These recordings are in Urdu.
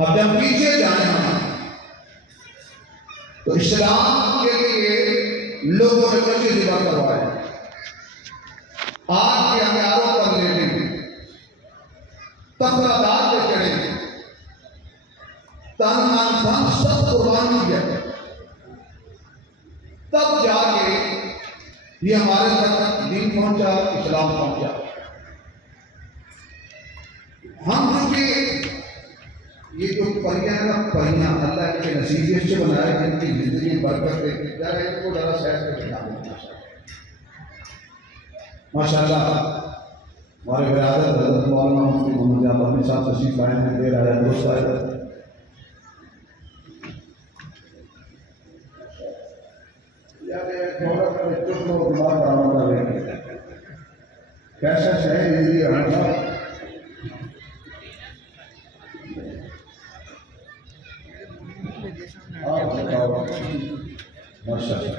اب جب پیچھے جائیں ہم تو اسلام کے لیے لوگوں نے کچھ ذبح کروائے، آگ کے انگاروں پر لیٹے، تخت دار پہ چڑھے، تن من دھن سب قربان کیا، تب جا کے یہ ہمارے تک دین پہنچا، اسلام پہنچا۔ ہم چونکہ یہ جو پریاں کا پریاں اللہ کے نصیبے سے بنایا، جن کی زندگی برکت دیتے جا رہے ہیں، کو ذرا سیر پہ بنا دیں۔ ماشاء اللہ ہمارے برادر حضرت مولانا مفتی محمد جعفر صاحب تشریف لائے ہیں، دیر آیا دوست آئے، کیسا شہر یہ آنا ماشاء اللہ۔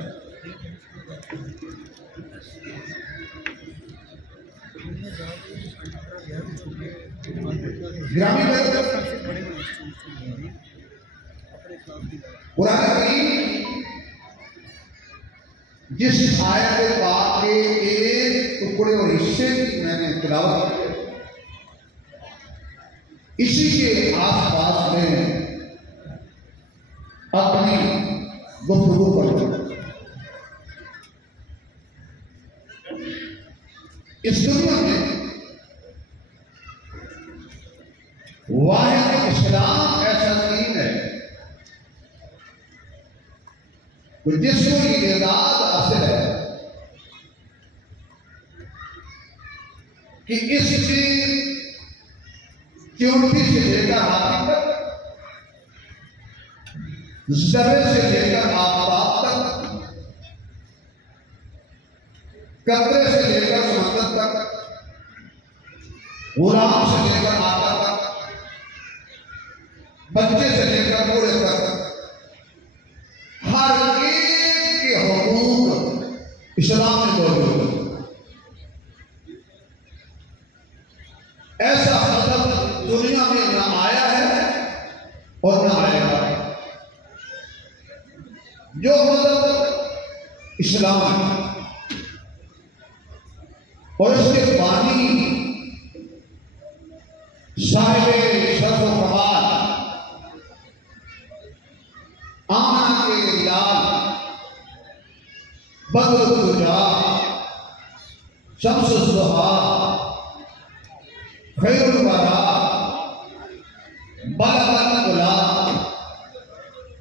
قرآن کریم جس آیت پاک کے ایک ٹکڑے اور حصے کی میں نے تلاوت کی، اسی کے آس پاس میں اپنی گفتگو کروں۔ اس دنیا میں واحد اسلام ایسا دین ہے جس کو یہ اعزاز حاصل ہے کہ اس کی چونٹی سے لے کر ہاتھی تک، ذرے سے لے کر آفتاب تک، قطرے سے لے کر سمندر تک، غلام سے لے کر آقا تک، بچے سے لے کر بوڑھے تک، ہر ایک کے حقوق اسلام میں موجود ہے۔ ایسا مذہب دنیا میں نہ آیا ہے اور نہ آئے گا۔ جو مذہب اسلام ہے اور اس کے بانی صاحب شرف و کمال آمنہ کے لال بدر الدجا شمس الضحیٰ خیر الورا بلغ العلا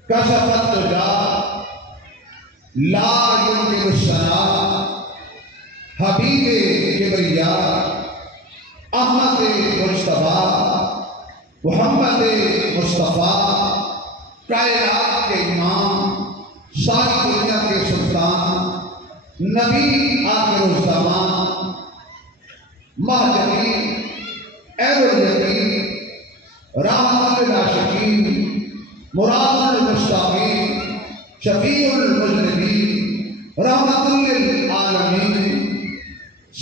کشف الدجا لا يمكن الثناء حبیب کبریاء احمد مصطفیٰ محمد مصطفیٰ کائنات کے امام ساری دنیا کے سلطان نبی آخر الزمان مہجری اہل الیقین رحمت للعاشقین مراد المشتاقین شفیع المذنبین رحمت للعالمین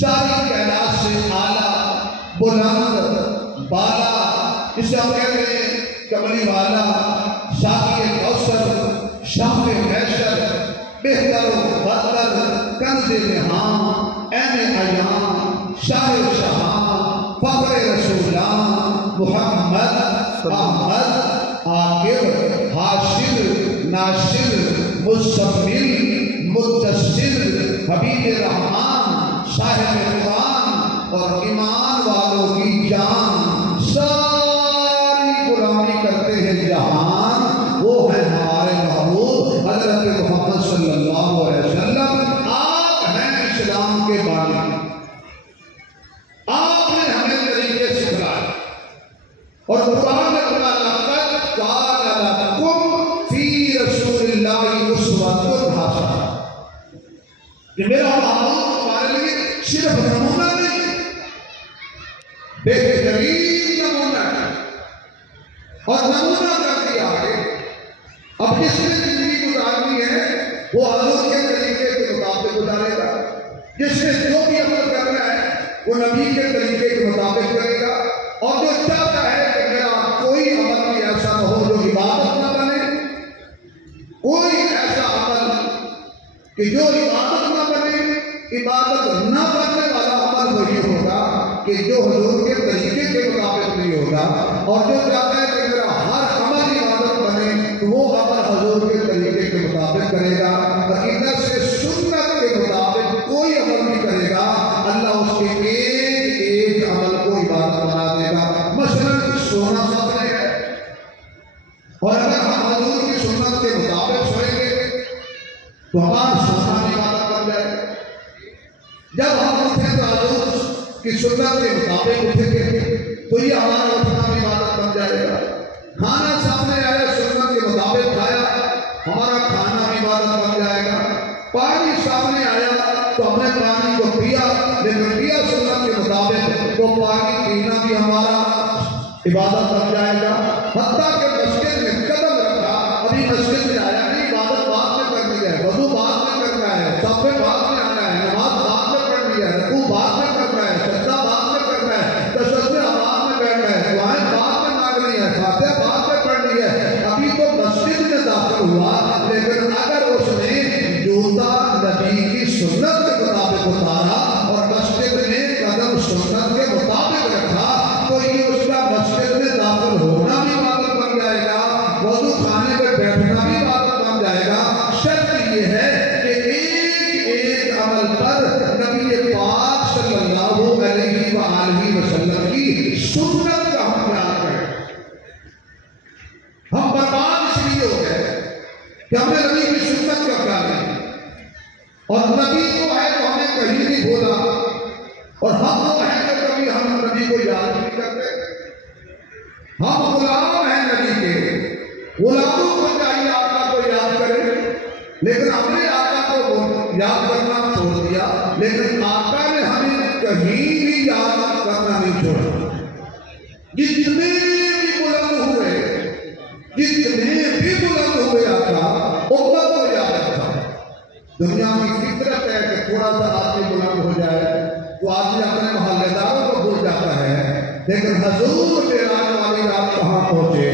ساری کائنات سے اعلیٰ بلند بالا، جسے ہم کہتے ہیں کملی والا، ساقی کوثر، شاف محشر، بہتر و بدتر، کنز نہاں، عین ایام، شاہ شہاں، فخر رسولان، محمد احمد عاقب حاشر ناشر مستقبل متصل حبیب رحمان صاحب قرآن اور ایمان والوں کی جان، ساری غلامی کرتے ہیں جہان، وہ ہے ہمارے محبوب حضرت محمد صلی اللہ علیہ وسلم۔ آپ ہیں اسلام کے بانی، آپ نے ہمیں طریقے سکھلائے اور قرآن نے کہا لقد کان لکم فی رسول اللہ اسوۃ حسنہ، کہ میرا محبوب ہمارے لیے صرف نمونہ نہیں، بہترین نمونہ ہے، اور نمونہ کر دیا ہے۔ اب جس نے زندگی گزارنی ہے وہ حضور کے طریقے کے مطابق گزارے گا، جس نے جو بھی عمل کرنا ہے وہ نبی کے طریقے کے مطابق کرے گا، اور جو چاہتا ہے کہ میرا کوئی عمل بھی ایسا کہ جو عبادت نہ بنے، عبادت نہ کرنے والا عمل وہی ہوگا کہ جو حضور کے طریقے کے مطابق نہیں ہوگا، اور جو چاہتا ہے کہ میرا ہر عمل عبادت بنے تو وہ عمل حضور کے طریقے کے مطابق کرے گا، اور ادھر سے سنت کے مطابق کوئی عمل نہیں کرے گا، اللہ اس کے ایک ایک عمل کو عبادت بنا دے گا۔ مثلا سونا سامنے ہے، اور اگر ہم حضور کی سنت کے مطابق سوئیں گے تو ہمارا سونا عبادت بن جائے گا۔ جب ہم اٹھیں تو حضور کی سنت کے مطابق اٹھیں گے تو یہ ہمارا اٹھنا عبادت بن جائے گا۔ کھانا سامنے آیا، سنت کے مطابق کھایا، ہمارا کھانا عبادت بن جائے گا۔ پانی سامنے آیا تو ہم نے پانی کو پیا، لیکن پیا سنت کے مطابق تو پانی پینا بھی ہمارا عبادت بن جائے گا۔ حتیٰ کہ مسجد میں قدم رکھا، ابھی مسجد میں آیا نہیں، عبادت بعد میں کرنی ہے، وضو بعد میں کرنا ہے، صفے بعد میں آنا ہے، نماز بعد میں پڑھنی ہے، رکوع بعد میں کرنا ہے، سجدہ بعد میں کرنا ہے، تشہد بعد میں بیٹھنا ہے، دعائیں بعد میں مانگنی ہے، فاتحہ بعد میں پڑھنی ہے۔ ابھی تو مسجد میں داخل ہوا، لیکن اگر اس نے جوتا نبی کی سنت کے مطابق اتارا اور مسجد میں قدم سنت کے مطابق رکھا تو یہ اس کا مسجد میں داخل ہونا بھی عبادت بن جائے گا، وضو خانے پہ بیٹھنا بھی عبادت بن جائے گا۔ شرط یہ ہے کہ ایک ایک عمل پر نبی پاک صلی اللہ علیہ وآلہ وسلم کی سنت کا ہم خیال کریں۔ ہم برباد اس لیے ہو گئے کہ ہم نے نبی کی سنت کا خیال نہیں، اور نبی کو ہے تو ہمیں کہیں نہیں بولا، اور ہم وہ ہیں کہ کبھی ہم نبی کو یاد نہیں کرتے۔ ہم غلام ہیں نبی کے، غلاموں کو چاہیے آقا کو یاد کریں، لیکن ہم نے آقا کو یاد کرنا چھوڑ دیا، لیکن آقا نے ہمیں کہیں بھی یاد کرنا نہیں چھوڑا۔ جتنے بھی بلند ہوئے، جتنے بھی بلند ہوئے آقا امت کو یاد رکھا۔ دنیا کی فطرت ہے کہ تھوڑا سا آدمی بلند ہو جائے تو آدمی اپنے محلے داروں کو بھول جاتا ہے، لیکن حضور معراج والی رات کہاں پہنچے؟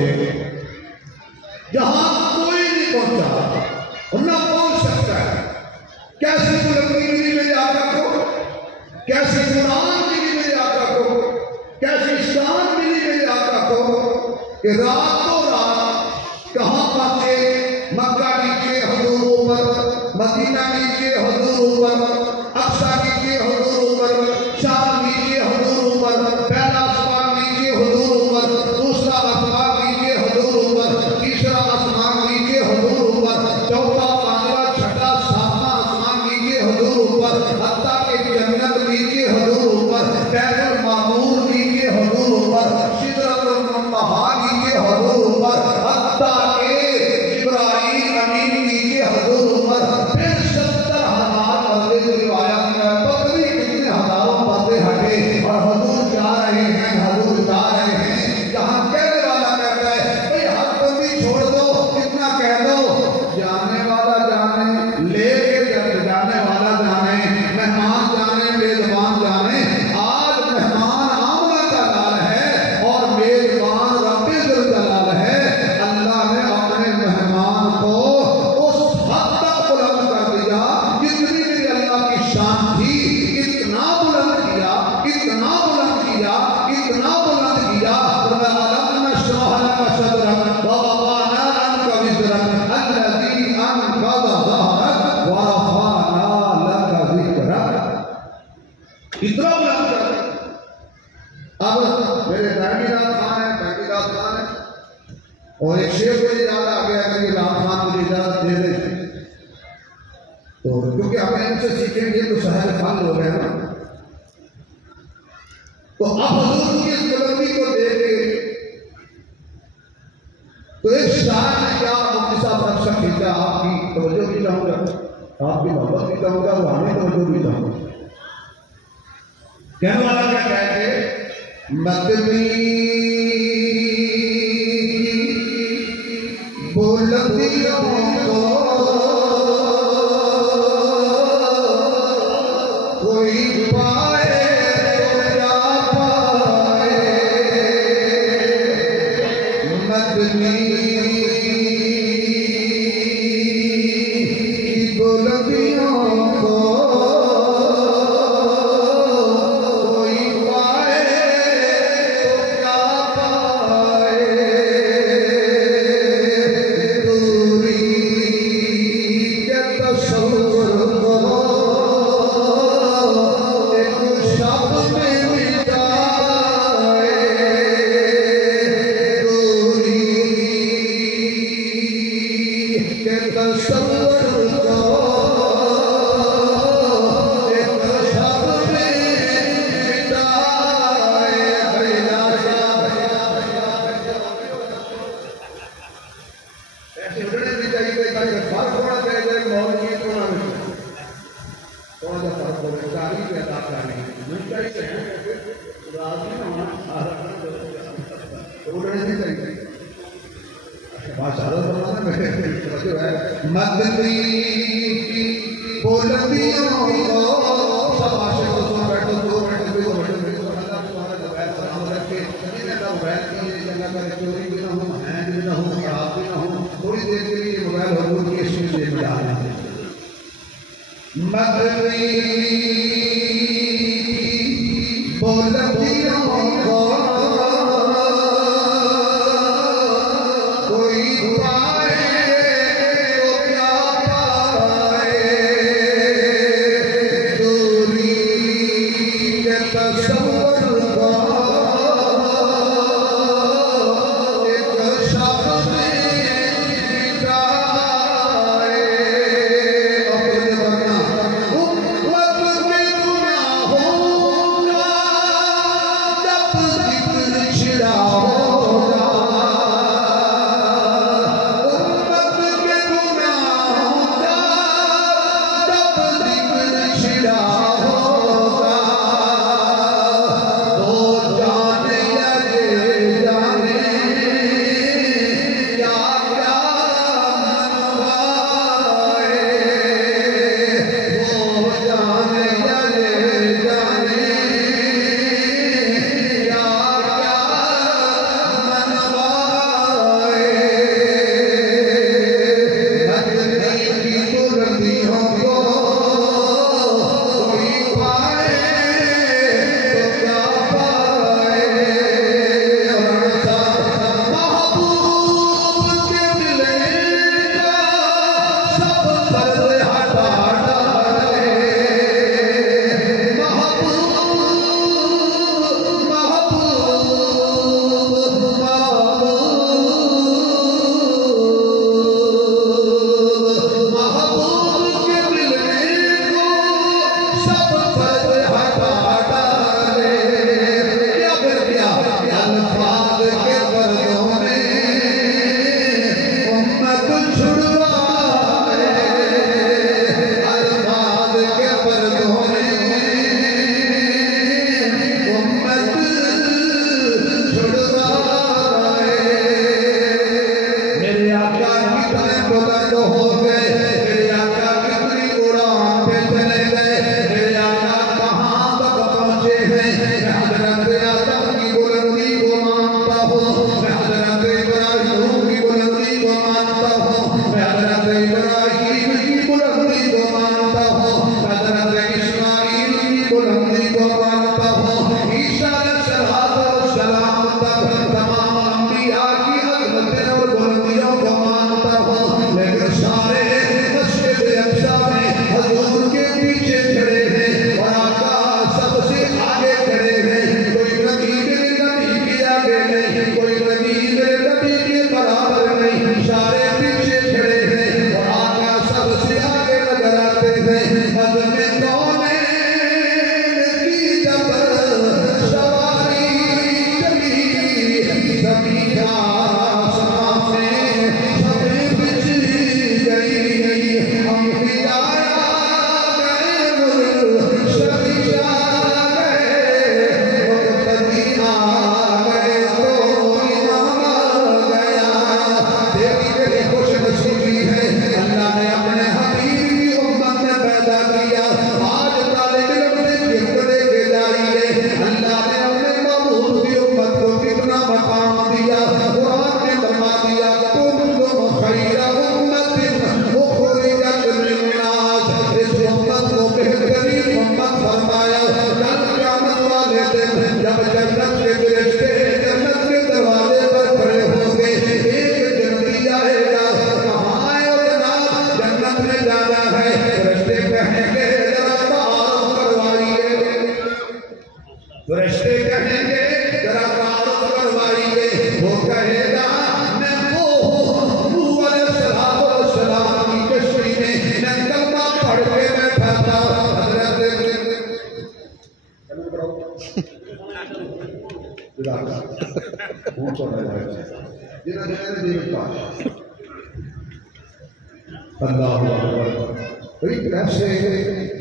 جہاں کوئی نہیں پہنچا اور نہ پہنچ سکتا ہے۔ کیسی بلندی ملی میرے آقا کو، کیسی قرآن ملی میرے آقا کو، کیسی شان ملی میرے آقا کو کہ راتوں رات کہاں پہنچے؟ مکہ نیچے حضور اوپر، مدینہ نیچے حضور اوپر، اقصی نیچے حضور اوپر، شام نیچے حضور اوپر، پہلا آسمان نیچے حضور اوپر، دوسرا آسمان نیچے حضور اوپر، تیسرا آسمان نیچے حضور اوپر، چوتھا پانچواں چھٹا ساتواں آسمان نیچے حضور اوپر، حتیٰ کہ جنت نیچے حضور اوپر، بیت المعمور نیچے حضور اوپر، سدرۃ المنتہا نیچے حضور اوپر، حتیٰ کہ ابراہیم امین نیچے حضور اوپر۔ پھر 70,000 پردے کی روایت میں پتہ نہیں کتنے ہزاروں پردے ہٹے اور حضور جا رہے ہیں، حضور جا رہے ہیں۔ جہاں کہنے والا کہتا ہے بھئی ہر بندی چھوڑ دو، اتنا کہہ دو، جانے والا جانے، لے کے جانے والا جانے، مہمان جانے، میزبان جانے۔ آج مہمان آمنا کا لال ہے اور میزبان رب ذوالجلال ہے۔ اللہ نے اپنے مہمان کو اس حد تک بلند کر دیا جتنی بھی اللہ کی شان تھی، اتنا بلند کیا، اتنا بلند کیا، اتنا بلند کیا۔ وَأَلَمْ نَشْرَحْ لَكَ صَدْرَكَ وَوَضَعْنَا عَنكَ وِزْرَكَ الَّذِي أَنقَضَ ظَهْرَكَ وَرَفَعْنَا لَكَ ذِكْرَكَ۔ اتنا بلند کر دیا۔ اب میرے تحقیقات خان ہیں، تحقیقات خان ہیں، اور ایک شیخ کو یہ یاد آ گیا کہ یہ رام خان مجھے اجازت دے دیں، تو کیونکہ ہمیں ان سے سیکھیں گے تو سہل فل ہو گئے نا۔ تو اب حضور کی اس بلندی کو دیکھ کے تو ایک شاعر نے کیا مفتی صاحب رکشا کھینچا، آپ کی توجہ بھی چاہوں گا، آپ کی محبت بھی چاہوں گا، روحانی توجہ بھی چاہوں گا۔ کہنے والا کیا کہتے؟ مدنی بلندیوں کو کوئی پائے یا پائے، مدنی بلندیوں اڑنے نہیں چاہیے ماشاءاللہ فرمانا میرے جو ہے مدنی بلندیوں کو سب عاشق رسول بیٹھو دو بیٹھو اللہ تمہارا دوبیر سلام رکھے جنہیں کا موبائل کی یہ جگہ پر چوری بھی نہ ہو ہینگ بھی نہ ہو خراب بھی نہ ہو تھوڑی دیر کے لیے موبائل حضور کی اس میں سے ملا رہے ہیں مدنی بلندیوں کو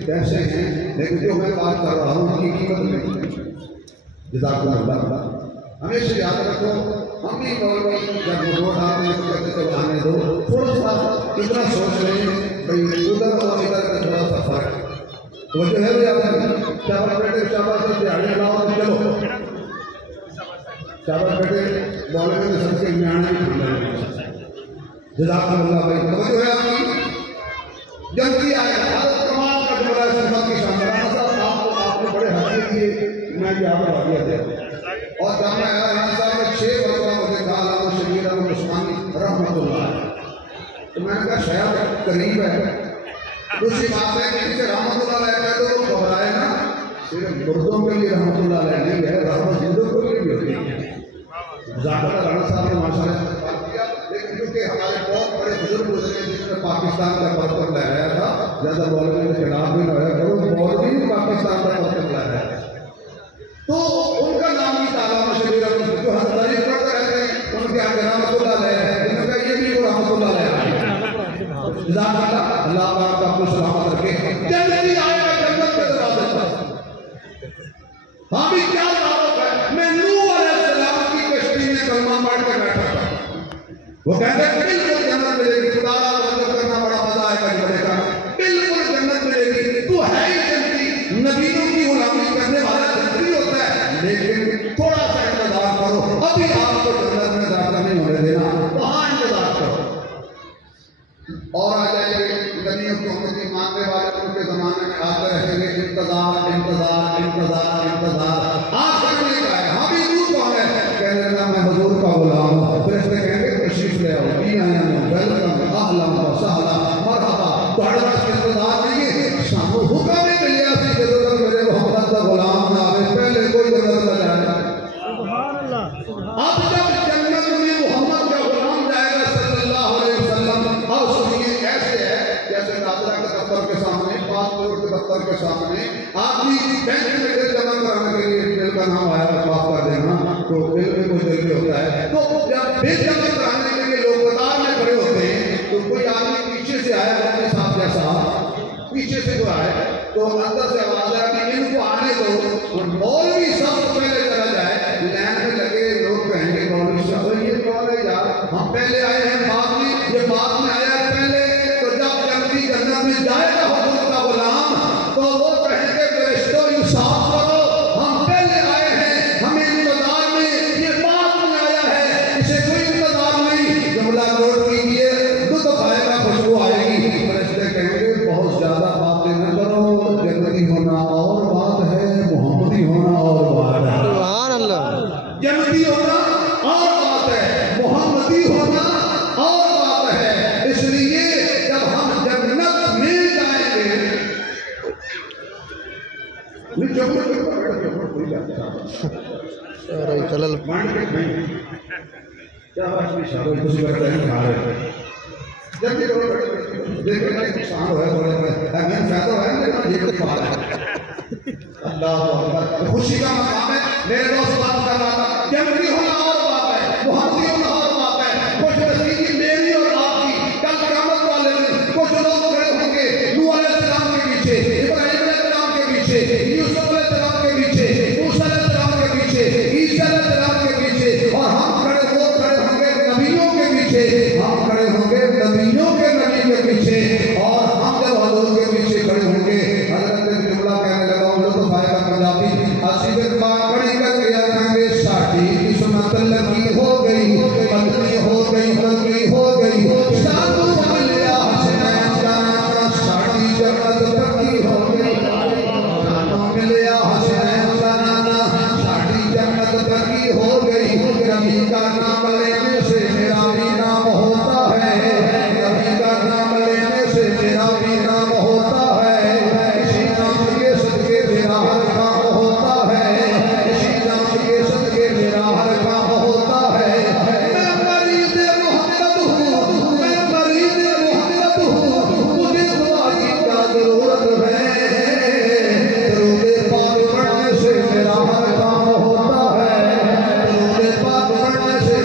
پیسے ہیں لیکن جو میں بات کر رہا ہوں ان کی قیمت نہیں. جزاک اللہ. ہمیشہ یاد رکھو ہم بھی جب ووٹ آتے ہیں تو کہتے تھے آنے دو، تھوڑا سا اتنا سوچ رہے ہیں بھائی ادھر اور ادھر کا تھوڑا سا فرق وہ جو ہے بھی آپ شاباش بیٹے شاباش دیہڑی لاؤ چلو شاباش بیٹے بولے گے تو سب کے میاں جزاک اللہ بھائی توجہ ہے آپ کی جلدی آئے حضرت کمال کا جملہ سنت کی شان صاحب آپ نے بڑے حقیق کیے میں بھی آپ کو واقعہ دیا اور جب میں آیا یہاں صاحب نے 6 مرتبہ مجھے کہا علامہ شبیر احمد عثمانی رحمۃ اللہ تو میں نے کہا شاید قریب ہے دوسری بات ہے کہ اسے رحمۃ اللہ علیہ کہہ دو تو گھبرائے نا صرف مردوں کے لیے رحمۃ اللہ علیہ نہیں ہے رحمت زندوں کے لیے بھی ہوتی ہے ذاکر رانا صاحب نے ماشاء اللہ سے بات کیا لیکن کیونکہ ہمارے بہت بڑے بزرگ گزرے ہیں جس نے پاکستان کا پرچم لہرایا تھا زیادہ بولنے کے خلاف بھی نہ ہوا کرو بہت ہی پاکستان کا پرچم لہرایا تو ان کا نام بھی علامہ شبیر احمد جو ہزاری پڑھتے رہتے ہیں ان کے آگے رحمۃ اللہ علیہ ہے ان کا یہ بھی رحمۃ اللہ علیہ ہے جزاک اللہ پاک کا کو سلامت رکھے جنتی آئے گا جنت کے دروازے پر ہاں بھی کیا تعلق ہے میں نوح علیہ السلام کی کشتی میں کلمہ پڑھ کے بیٹھا تھا وہ کہتے ہیں بالکل جنت ملے گی خدا کا کرنا بڑا مزہ آئے گا بڑے کا بالکل جنت ملے گی تو ہے ہی جنتی نبیوں کی غلامی کرنے والا جنتی ہوتا ہے لیکن تھوڑا سا انتظار کرو ابھی آپ کو جنت میں داخل نہیں ہونے دینا وہاں انتظار کرو اور آ جائیں گے نبیوں کی امتی ماننے والے ان کے زمانے میں آتے رہیں گے انتظار انتظار انتظار انتظار آخر میں کہا ہے ہم بھی دور کون ہے کہنے لگا میں حضور کا غلام ہوں پھر اس نے کہیں گے تشریف لے آؤ جی آیا ہوں ویلکم اہلا و سہلا مرحبا تھوڑے پاس انتظار نہیں ہے شام حکم ہی مل گیا سی کہ جب میرے محمد کا غلام نہ آئے پہلے کوئی جنت نہ جائے سبحان اللہ اب جب جنت میں محمد کا غلام جائے گا صلی اللہ علیہ وسلم اور سنیے ایسے ہے جیسے ناظرہ کے دفتر کے سامنے پاسپورٹ کے دفتر کے سامنے آدمی بینک میں بل جمع کرانے کے لیے بل کا نام آیا معاف کر دینا تو بل میں کوئی دل بھی ہوتا ہے تو جب بل جمع کرانے کے لیے لوگ قطار میں کھڑے ہوتے ہیں تو کوئی آدمی پیچھے سے آیا اپنے صاحب جیسا پیچھے سے جو آئے تو اندر سے آواز ہے کہ ان کو آنے دو اور مولوی سب سے پہلے چلا جائے لین میں لگے لوگ کہیں گے مولوی صاحب یہ کون ہے یار ہم پہلے آئے ہیں بعد میں یہ بعد میں آیا ہے پہلے تو جب جنتی جنت میں جائے گا حضور کا غلام تو وہ کہیں گے فرشتوں انصاف کرو ہم پہلے آئے ہیں ہمیں انتظار میں یہ بعد میں آیا ہے اسے کوئی انتظار نہیں جملہ نوٹ کیجیے لطف آئے گا خوشبو آئے گی فرشتے کہیں گے بہت زیادہ باتیں نہ کرو جنتی ہونا اور بات ہے محمدی ہونا اور بات ہے سبحان اللہ جنتی ہونا اور بات ہے محمدی ہونا اور بات ہے اس لیے جب ہم جنت میں جائیں گے خوشی کا مقام ہے میرے دوست بات کر رہا تھا جنتی ہونا اور بات ہے محمدی ہونا اور بات ہے خوش نصیبی میری اور آپ کی کل قیامت والے دن کچھ لوگ کھڑے ہوں گے نوح علیہ السلام کے پیچھے ابراہیم علیہ السلام کے پیچھے یوسف علیہ السلام کے پیچھے موسیٰ علیہ السلام کے پیچھے عیسیٰ علیہ السلام کے پیچھے اور ہم کھڑے ہوں گے نبیوں کے پیچھے ہم کھڑے ہوں گے نبیوں کے نبی کے پیچھے اور ہم جب حضور کے پیچھے کھڑے ہوں گے حضرت جملہ کہنے لگا ان لوگ آئے گا پنجابی عصیبت پاک کھڑی کر کے آئیں گے ساٹھی قسمت لگی ہو گئی بدلی ہو گئی بدلی ہو گئی ساتھ ملیا حسنین کا ساٹھی جنت پکی ہو گئی ساتھ ملیا حسنین کا ساٹھی جنت پکی ہو گئی نبی کا نام لینے سے میرا بھی نام ہوتا ہے نبی کا نام لینے سے میرا بھی نام ہوتا ہے اسی نام کے صدقے میرا ہر کام ہوتا ہے اسی نام کے صدقے میرا ہر کام ہوتا ہے میں مرید محمد ہوں میں مرید محمد ہوں مجھے دعا کی کیا ضرورت ہے درود پاک پڑھنے سے میرا ہر کام ہوتا ہے درود پاک پڑھنے سے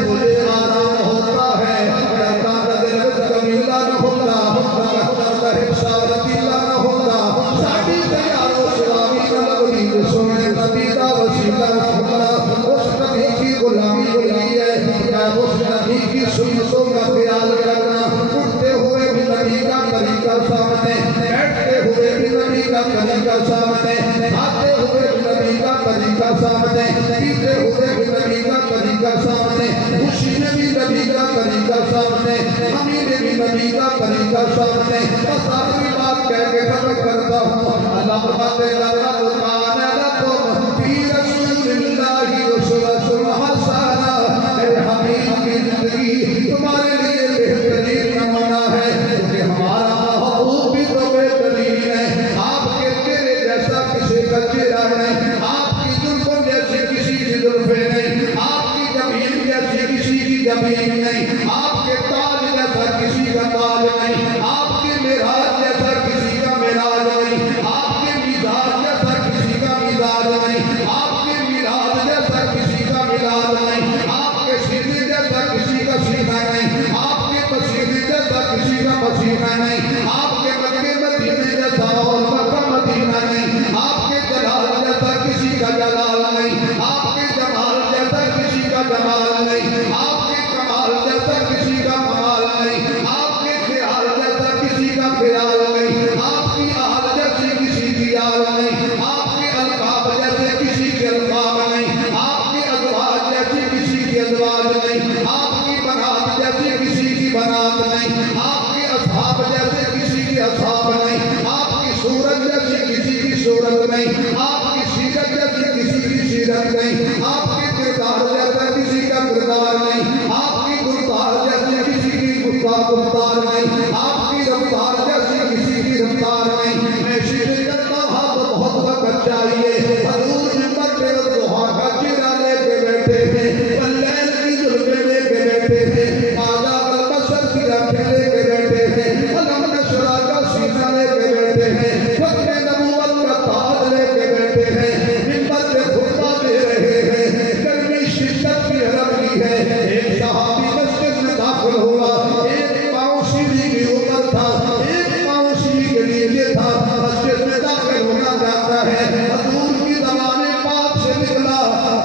طریقہ سامنے, کھاتے ہوئے بھی نبی کا طریقہ سامنے, پیتے ہوئے بھی نبی کا طریقہ سامنے, خوشی میں بھی نبی کا طریقہ سامنے, غمی میں بھی نبی کا طریقہ سامنے. بس آخری بات کہہ کے ختم کرتا ہوں. علامت لقد کان لکم فی رسول اللہ اسوۃ حسنہ. اے حبیب کی زندگی تمہارے لیے بہترین نمونہ ہے, کیونکہ ہمارا محبوب بھی تو بہترین ہے. آپ کے چہرے جیسا کسی کا چہرہ نہیں, آپ کی زلفوں جیسی کسی کی زلفیں نہیں, آپ کی جبین جیسی کسی کی جبین نہیں, آپ کے تاج جیسا کسی کا تاج نہیں, آپ کے معراج جیسا کسی کا معراج نہیں, آپ کے مزاج جیسا کسی کا مزاج نہیں, آپ کے میلاد جیسا کسی کا میلاد نہیں, آپ کے سینے جیسا کسی کا سینہ نہیں, آپ کے پسینے جیسا کسی کا پسینہ نہیں, آپ کے مکے مدینے جیسا اور مکہ مدینہ نہیں, آپ کے جلال جیسا کسی کا جلال نہیں, آپ کے جمال جیسا کسی کا جمال نہیں, آپ کے کمال جیسا کسی کا کمال نہیں, آپ کے خیال جیسا کسی کا خیال نہیں, آپ کی آل جیسی کسی کی آل نہیں, آپ کے القاب جیسے کسی کے القاب نہیں, آپ کے ازواج جیسی کسی کی ازواج نہیں, آپ کی بنات جیسی کسی کی بنات نہیں, آپ کے اصحاب جیسے کسی کی اصحاب نہیں, آپ کی صورت جیسی کسی کی صورت نہیں, آپ کی سیرت جیسی کسی کی سیرت نہیں, آپ کے کردار جیسا کسی کا کردار نہیں, آپ کی گفتار جیسی کسی کی گفتار نہیں, آپ کی رفتار جیسی کسی کی رفتار نہیں. میں شیر کرتا ہوں تو بہت وقت چاہیے. حضور ممبر پہ دعا کا چہرہ لے کے بیٹھے ہیں, واللیل کی زلفیں لے کے بیٹھے ہیں, آداب البصر کی آنکھیں لے کے بیٹھے ہیں, علم نشرہ کا سینہ لے کے بیٹھے ہیں, وقت نبوت کا تاج لے کے بیٹھے ہیں, ممبر پہ خطبہ دے رہے ہیں, گرمی شدت کی حرم کی ہے. ایک صحابی مسجد میں داخل ہوا, ایک پاؤں سیڑھی کے اوپر تھا, ایک پاؤں سیڑھی کے نیچے تھا. مسجد میں داخل ہونا چاہتا ہے, حضور کی زبان پاک سے نکلا,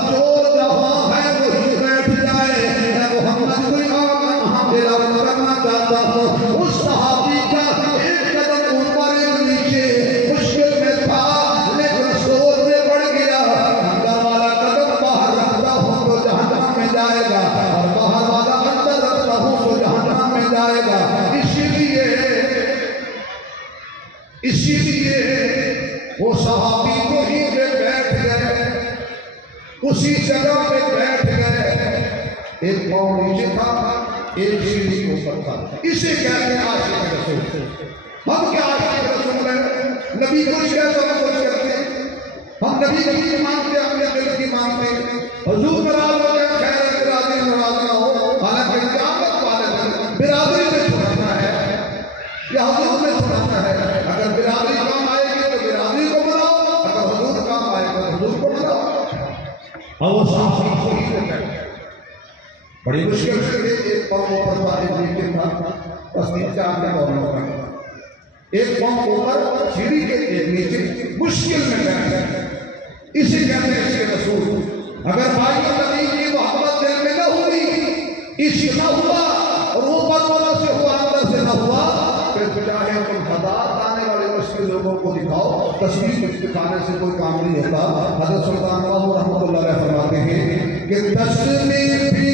جو جہاں ہے وہی بیٹھ جائے, میں محمد کوئی وہاں میرا کرنا چاہتا ہوں. اس صحابی کا ایک قدم اوپر ایک نیچے مشکل میں تھا, لیکن سوچ میں پڑ گیا, اندر والا قدم باہر رکھتا ہوں تو جہنم میں جائے گا, اور باہر والا اندر رکھتا ہوں تو جہنم میں جائے گا. اسی لیے وہ صحابی وہیں پہ بیٹھ گئے, اسی جگہ پہ بیٹھ گئے. ایک پاؤں نیچے تھا, ایک سیڑھی کے اوپر تھا. اسے کہتے ہیں عاشق رسول. ہم کیا عاشق رسول ہیں؟ نبی کچھ کہتے ہیں, ہم کچھ کرتے ہیں. ہم نبی کی مانتے ہیں, اپنے دل کی مانتے ہیں. حضور ناراض ہو جائے, خیر ہے, برادری ناراض نہ ہو. حالانکہ قیامت والے دن برادری میں چھوڑنا ہے یا حضور میں چھوڑنا ہے. اگر برادری کام آئے گی تو برادری کو مناؤ, اگر حضور کام آئے گا تو حضور کو مناؤ. اور وہ صحابی کو ہی ہوتا ہے. بڑی مشکل سے ایک پاؤں اوپر تھا, ایک نیچے تھا, بس نیچے آنے کا موقع. ایک پاؤں اوپر سیڑھی کے, ایک نیچے, مشکل میں بیٹھ گئے. اسی کہتے ہیں اس کے رسول. اگر بھائیوں نبی کی محبت دل میں نہ ہوئی, عشق نہ ہوا, اور وہ اوپر سے ہوا, اندر سے نہ ہوا, پھر چاہے تم ہزار آنے والے اس کے لوگوں کو دکھاؤ, تصویر دکھانے سے کوئی کام نہیں ہوتا. حضرت سلطان باہو رحمۃ اللہ علیہ فرماتے ہیں کہ تصویر بھی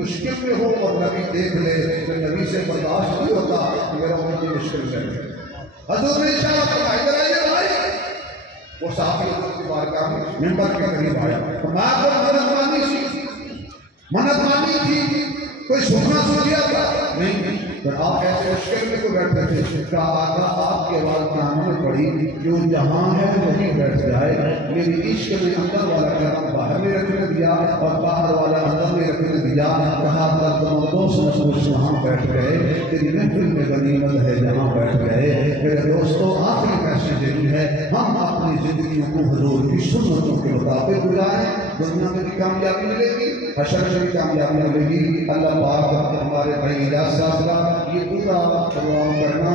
مشکل میں ہو اور نبی دیکھ لے تو نبی سے برداشت نہیں ہوتا کہ میرا امتی مشکل میں ہے۔ حضور نے اشارہ فرمایا ادھر آئیے بھائی، وہ صحابی حضور کی بارگاہ میں منبر کے قریب آیا، فرمایا کوئی منت مانی تھی، کوئی سکھنا سن لیا تھا نہیں، پر آپ ایسے مشکل میں کو بیٹھتے تھے، کہا آقا آپ کے بعد کانوں میں پڑی جو جہاں ہے وہیں بیٹھ جائے، میری عشق میں اندر والا کلام باہر میں رکھنے دیا اور باہر والا اندر میں رکھنے دیا، کہا دوست نفوس وہاں بیٹھ گئے، تیری محفل میں غنیمت ہے جہاں بیٹھ گئے۔ میرے دوستو آخری میسیج یہی ہے، ہم اپنی زندگیوں کو حضور کی سنتوں کے مطابق گزاریں، دنیا میں بھی کامیابی ملے گی، حشر میں بھی کامیابی ملے گی۔ اللہ پاک ہمارے بھائی اجاز صاحب کا یہ پورا پروگرام کرنا،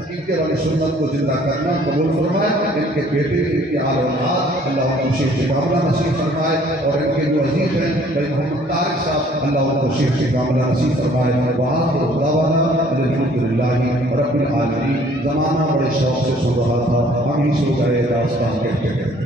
عقیدے والی سنت کو زندہ کرنا قبول فرمائے، ان کے بیٹے ان کی آل اولاد اللہ ان کو شیخ کاملہ نصیب فرمائے، اور ان کے جو عزیز ہیں بھائی محمد طارق صاحب اللہ ان کو شیخ کاملہ نصیب فرمائے۔ وآخر دعوانا الحمدللہ رب العالمین۔ زمانہ بڑے شوق سے سن رہا تھا، ہم ہی سو گئے راستہ کہتے ہیں۔